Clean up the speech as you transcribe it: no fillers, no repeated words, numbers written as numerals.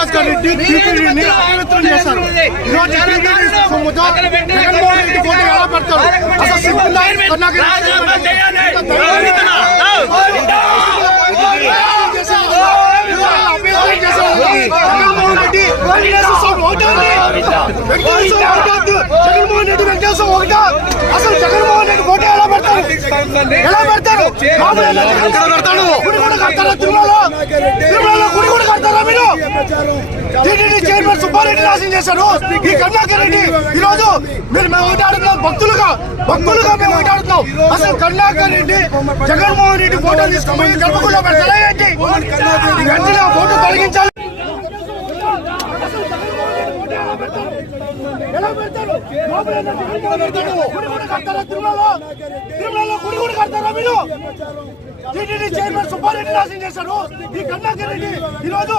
విజయభాస్కర్ రెడ్డి టీటీడీని అపవిత్రం చేశారు. ఈరోజు టీటీడీ సొమ్ముతో జగన్మోహన్ రెడ్డి ఫోటో ఎలా పెడతారు? అసలు సిగ్గుందా? జగన్మోహన్ రెడ్డి వెంకటేశ్వర ఒకటా? అసలు జగన్మోహన్ రెడ్డి ఫోటో ఎలా పెడతారు? ఎలా పెడతారు? గుడి కూడా కడతారా? తిరుమలలో గుడి కూడా కడతారా మీరు? టీటీడీ చైర్మన్ సుబ్బారెడ్డి నాశనం చేశారు. ఈ కరుణాకర్ రెడ్డి ఈ రోజు మేము ఓటాడుతున్నాం, భక్తులుగా మేము ఓటాడుతున్నాం. అసలు కరుణాకర్ రెడ్డి జగన్మోహన్ రెడ్డి ఫోటో తీసుకుని గర్భగుడిలో పెడతారా ఏంటి? వెంటనే ఫోటో తొలగించాలి. ఎలా పెడతారు? తిరుమలలో గుడి కూడా కడతారా మీరు? టీటీడీ చైర్మన్ సుబ్బారెడ్డి నాశనం చేశారు. ఈ కరుణాకర్ రెడ్డి ఈ రోజు